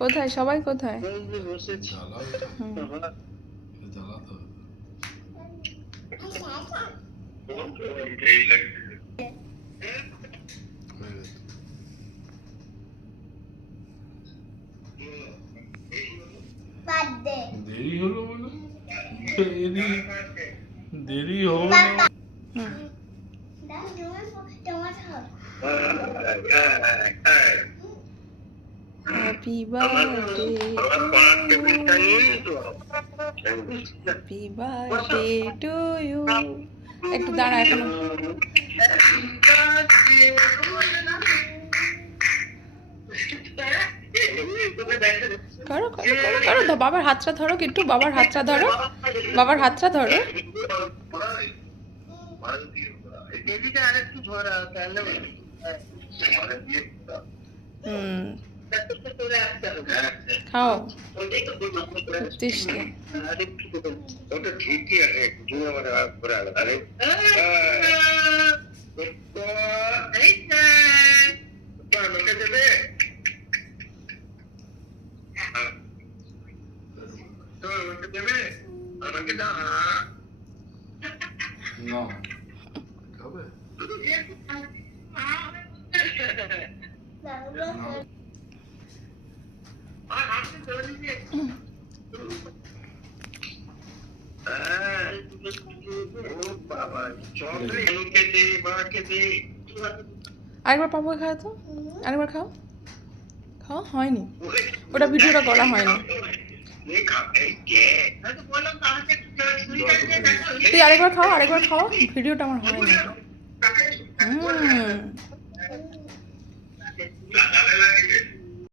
কোথায় সবাই কোথায়? দেরি হলো মানে দেরি হলো না। Happy birthday happy birthday to you. একটু দাঁড়া এখনো। করো করো করো করো তো, বাবার হাতটা ধরো একটু, বাবার হাতটা ধরো, বাবার হাতটা ধরো। খাও তৃষ্টি। ওটা ঠিকই আছে, তুমি আমার হাত করে আরে লোকে দেবে তো লোকে দেবে আমাকে না না খাবে আরেকবার পাপা খাও তো, আরেকবার খাও। খাও, হয়নি ওটা, ভিডিওটা করা হয়নি। তুই আরেকবার খাও, আরেকবার খাও, ভিডিওটা আমার হয়নি।